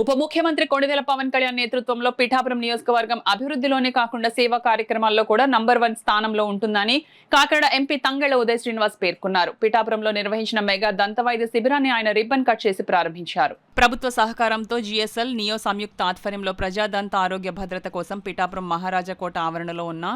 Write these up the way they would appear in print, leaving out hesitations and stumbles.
ఉప ముఖ్యమంత్రి కొణిదెల పవన్ కళ్యాణ్ నేతృత్వంలో పిఠాపురం నియోజకవర్గం అభివృద్ధిలోనే కాకుండా సేవా కార్యక్రమాల్లో కూడా నంబర్ 1 స్థానంలో ఉంటుందని కాకినాడ ఎంపీ తంగెళ్ల ఉదయ్ శ్రీనివాస్ పేర్కొన్నారు. పిఠాపురంలో నిర్వహించిన మెగా దంతవైద్య శిబిరాన్ని ఆయన రిబ్బన్ కట్ చేసి ప్రారంభించారు. ప్రభుత్వ సహకారంతో జిఎస్ఎల్ నియో సంయుక్త ఆధ్వర్యంలో ప్రజా దంత ఆరోగ్య భద్రత కోసం పిఠాపురం మహారాజా కోట ఆవరణలో ఉన్న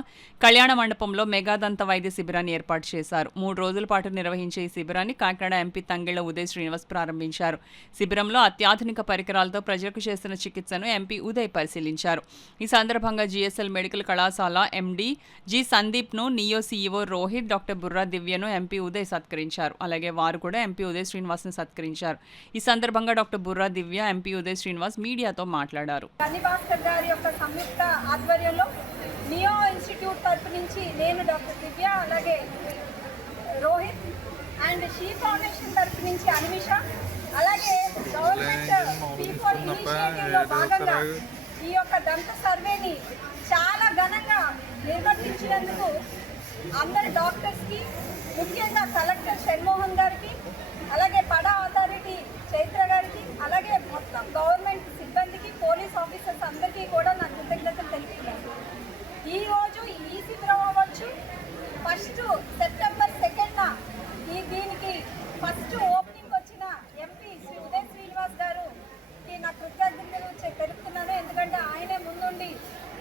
కళ్యాణ మండపంలో మెగా దంత వైద్య శిబిరాన్ని ఏర్పాటు చేశారు. 3 రోజుల పాటు నిర్వహించే ఈ శిబిరాన్ని కాకినాడ ఎంపీ తంగెళ్ల ఉదయ్ శ్రీనివాస్ ప్రారంభించారు. శిబిరంలో అత్యాధునిక పరికరాలతో ప్రజలకు చేస్తున్న చికిత్సను ఎంపీ ఉదయ్ పరిశీలించారు. ఈ సందర్భంగా జిఎస్ఎల్ మెడికల్ కళాశాల ఎండి జి సందీప్ను, Neo CEO Rohit, doctor Burra దివ్యను ఎంపీ ఉదయ్ సత్కరించారు. అలాగే వారు కూడా ఎంపీ ఉదయ్ శ్రీనివాస్ను సత్కరించారు. ఈ సందర్భంగా డాక్టర్ బుర్రా దివ్య, ఎంపీ ఉదయ్ శ్రీనివాస్ మీడియాతో మాట్లాడారు. నియో ఇన్స్టిట్యూట్ తరపు నుంచి నేను డాక్టర్ దివ్య, అలాగే రోహిత్ అండ్ షీ ఫౌండేషన్ తరపు నుంచి అనిమిష, అలాగే గవర్నమెంట్ P4 ఇనిషియేటివ్లో భాగంగా ఈ యొక్క దంత సర్వేని చాలా ఘనంగా నిర్వర్తించినందుకు అందరి డాక్టర్స్కి, ముఖ్యంగా కలెక్టర్ షణ్మోహన్ గారికి, అలాగే పడా అథారిటీ చైత్ర గారికి, అలాగే మొత్తం గవర్నమెంట్ సిబ్బందికి, పోలీస్ ఆఫీసర్స్ అందరికీ కూడా నా కృతజ్ఞతలు తెలుపుతున్నాను. ఈరోజు ఈ శిబిరం అవ్వచ్చు, ఫస్ట్ సెప్టెంబర్ 2న దీనికి ఫస్ట్ ఓపెనింగ్ వచ్చిన ఎంపీ శ్రీ ఉదయ్ శ్రీనివాస్ గారుకి నా కృతజ్ఞతలు తెలుపుతున్నాను. ఎందుకంటే ఆయనే ముందుండి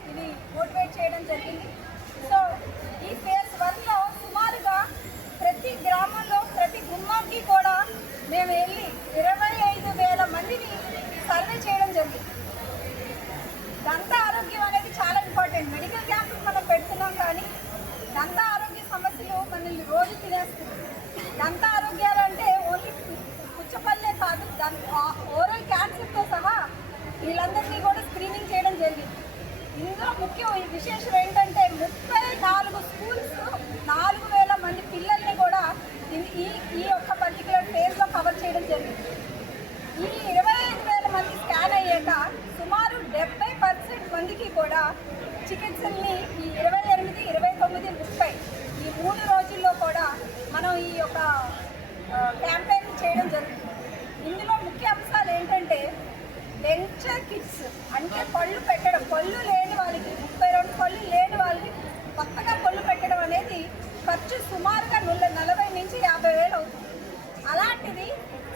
ఇది మోటివేట్ చేయడం జరిగింది. సో ఈ ఫేజ్ 1లో సుమారుగా ప్రతి గ్రామంలో, ప్రతి గుమ్మాకి కూడా మేము వెళ్ళి 25,000 మందిని సర్వే చేయడం జరిగింది. దంత ఆరోగ్యం అనేది చాలా ఇంపార్టెంట్. మెడికల్ క్యాంపులు మనం పెడుతున్నాం, కానీ దంత ఆరోగ్య సమస్యలు మనల్ని రోజు తినేస్తున్నాయి. దంత ఆరోగ్యాలు అంటే ఓన్లీ పుచ్చపల్లే కాదు, ఓరల్ క్యాన్సర్తో సహా వీళ్ళందరినీ కూడా స్క్రీనింగ్ చేయడం జరిగింది. ఇందులో ముఖ్య విశేషం ఏంటంటే 34 స్కూల్స్ 4,000 మంది పిల్లల్ని కూడా ఈ యొక్క పర్టికులర్ ఫేజ్లో కవర్ చేయడం జరిగింది. ఈ 25,000 మంది స్కాన్ అయ్యాక సుమారు 70% మందికి కూడా చికిత్సల్ని ఈ 28, 29, 30 ఈ 3 రోజుల్లో కూడా మనం ఈ యొక్క క్యాంపెయిన్ చేయడం జరుగుతుంది. ఇందులో ముఖ్య అంశాలు ఏంటంటే డెంచర్ కిట్స్, అంటే పళ్ళు పెట్టడం, పళ్ళు లేని వాళ్ళకి 32 పళ్ళు లేని వాళ్ళకి కొత్తగా పళ్ళు పెట్టడం అనేది ఖర్చు సుమారుగా 40 నుంచి 50,000 అవుతుంది. అలాంటిది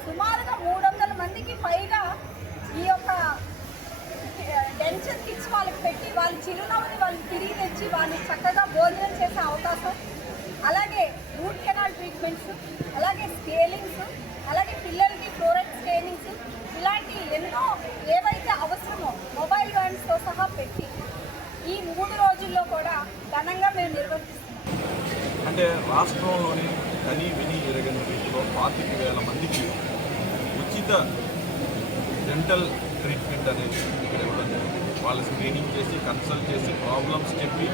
సుమారుగా 300 మందికి పైగా ఈ యొక్క డెంచర్ కిట్స్ వాళ్ళకి పెట్టి వాళ్ళ చిరునవ్వుని వాళ్ళకి తిరిగి తెచ్చి వాళ్ళని చక్కగా భోజనం చేసే అవకాశం, అలాగే రూట్ కెనాల్ ట్రీట్మెంట్స్, అలాగే స్కేలింగ్స్, అలాగే పిల్లలకి ఫ్లోరైడ్ స్కేనింగ్స్, ఇలాంటి ఎన్నో ఏవైతే అవసరమో మొబైల్ వ్యాన్స్తో సహా పెట్టి ఈ 3 రోజుల్లో కూడా ఘనంగా మేము నిర్వర్తిస్తున్నాం. అంటే రాష్ట్రంలోని కనీ విని ఎరగని రీతిలో 25,000 మందికి ఉచిత డెంటల్ ట్రీట్మెంట్ అనేది ఇక్కడ ఇవ్వడం జరిగింది. వాళ్ళు స్క్రీనింగ్ చేసి, కన్సల్ట్ చేసి, ప్రాబ్లమ్స్ చెప్పి,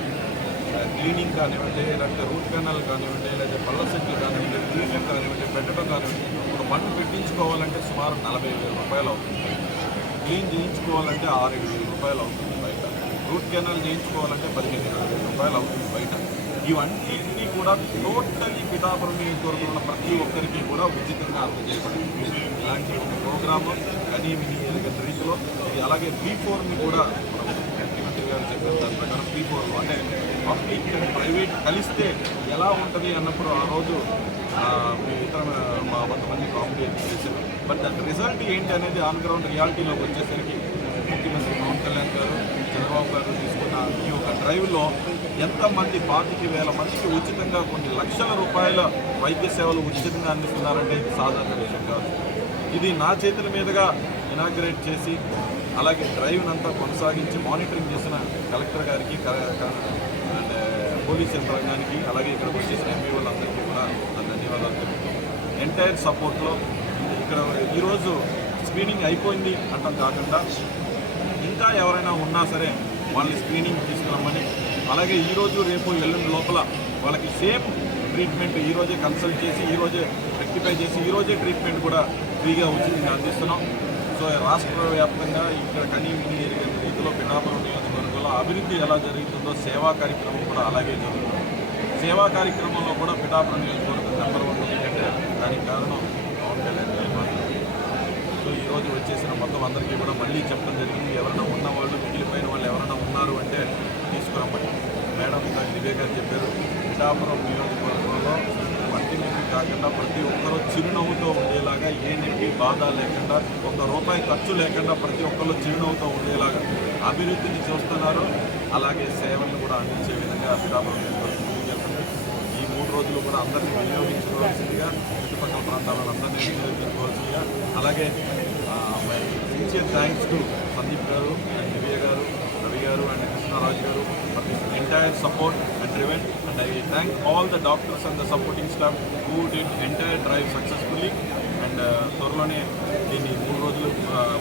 క్లీనింగ్ కానివ్వండి, లేకపోతే రూట్ కెనాల్ కానివ్వండి, లేదా పళ్ళ సెట్లు కానివ్వండి, ట్రీట్మెంట్ కానివ్వండి, పెట్టడం కానివ్వండి. ఒక పన్ను పెట్టించుకోవాలంటే సుమారు 40,000 రూపాయలు అవుతుంది. క్లీన్ చేయించుకోవాలంటే 6,000 రూపాయలు అవుతుంది బయట. రూట్ కెనాల్ చేయించుకోవాలంటే 15,000 రూపాయలు అవుతుంది బయట. ఇవన్నీ కూడా టోటలీ పిఠాపురం నియోజకవర్గంలో ప్రతి ఒక్కరికి కూడా ఉచితంగా అందజేయబడింది. ఇలాంటి ఒక ప్రోగ్రాము కనీ విని ఎరగని రీతిలో ఇది. అలాగే P4ని కూడా ముఖ్యమంత్రి గారు చెప్పిన దాని ప్రకారం P4 అంటే పబ్లిక్ అండ్ ప్రైవేట్ కలిస్తే ఎలా ఉంటుంది అన్నప్పుడు ఆ రోజు ఇతర మా 100 మంది కాంపిటేట్ చేశారు. బట్ దాని రిజల్ట్ ఏంటి అనేది ఆన్ గ్రౌండ్ రియాలిటీలోకి వచ్చేసరికి ముఖ్యమంత్రి పవన్ కళ్యాణ్ గారు, చంద్రబాబు గారు తీసుకున్న ఈ యొక్క డ్రైవ్లో ఎంతమంది 25,000 మందికి ఉచితంగా కొన్ని లక్షల రూపాయల వైద్య సేవలు ఉచితంగా అందిస్తున్నారంటే ఇది సాధారణ విషయం కాదు. ఇది నా చేతుల మీదుగా ఇనాగ్రేట్ చేసి, అలాగే డ్రైవ్ని అంతా కొనసాగించి మానిటరింగ్ చేసిన కలెక్టర్ గారికి అండ్ పోలీస్ యంత్రాంగానికి, అలాగే ఇక్కడికి వచ్చేసిన ఎంపీ వాళ్ళందరికీ కూడా నా ధన్యవాదాలు తెలుపుతాం. ఎంటైర్ సపోర్ట్లో ఇక్కడ ఈరోజు స్క్రీనింగ్ అయిపోయింది అంటాం కాకుండా ఇంకా ఎవరైనా ఉన్నా సరే వాళ్ళని స్క్రీనింగ్ తీసుకురమ్మని, అలాగే ఈరోజు రేపు ఎల్లుండి లోపల వాళ్ళకి సేమ్ ట్రీట్మెంట్ ఈరోజే కన్సల్ట్ చేసి, ఈరోజే రెక్టిఫై చేసి, ఈరోజే ట్రీట్మెంట్ కూడా ఫ్రీగా ఉచితంగా అందిస్తున్నాం. సో రాష్ట్ర వ్యాప్తంగా ఇక్కడ కనీ విని ఎరగని రీతిలో పిఠాపురం నియోజకవర్గంలో అభివృద్ధి ఎలా జరుగుతుందో సేవా కార్యక్రమం కూడా అలాగే జరుగుతుంది. సేవా కార్యక్రమంలో కూడా పిఠాపురం నియోజకవర్గం నెంబర్ 1 ఎందుకంటే దానికి కారణం పవన్ కళ్యాణ్ గారు. సో ఈరోజు వచ్చేసిన మొత్తం అందరికీ కూడా మళ్ళీ చెప్పడం జరిగింది. ఎవరైనా ఉన్నవాళ్ళు మిగిలిపోయిన వాళ్ళు ఎవరైనా ఉన్నారు అంటే తీసుకురమ్మని. మేడం ఇందాక దివ్య గారు చెప్పారు, పిఠాపురం నియోజకవర్గంలో వంటి నొప్పి కాకుండా ప్రతి ఒక్కరూ చిరునవ్వుతో ఉండేలాగా, ఏ నొప్పి బాధ లేకుండా, ₹1 ఖర్చు లేకుండా ప్రతి ఒక్కరు చిరునవ్వుతో ఉండేలాగా అభివృద్ధిని చూస్తున్నారు. అలాగే సేవలను కూడా అందించే విధంగా పిఠాపురం నియోజకవర్గం ముందుకెళ్తుంది. ఈ 3 రోజులు కూడా అందరినీ వినియోగించుకోవాల్సిందిగా, చుట్టుపక్కల ప్రాంతాలను అందరినీ వినియోగించుకోవాల్సిందిగా, అలాగే సిన్సియర్ థ్యాంక్స్ టు సందీప్ గారు అండ్ దివ్య గారు, రవి గారు అండ్ కృష్ణరాజు గారు for this entire support and driven. And I thank all the doctors and the supporting staff who did entire drive successfully. And త్వరలోనే దీన్ని 3 రోజులు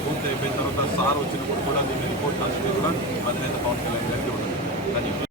పూర్తి అయిపోయిన తర్వాత సార్ వచ్చినప్పుడు కూడా దీన్ని రిపోర్ట్ అనేది కూడా అధినేత పవన్ కళ్యాణ్ గారికి ఉంటుంది.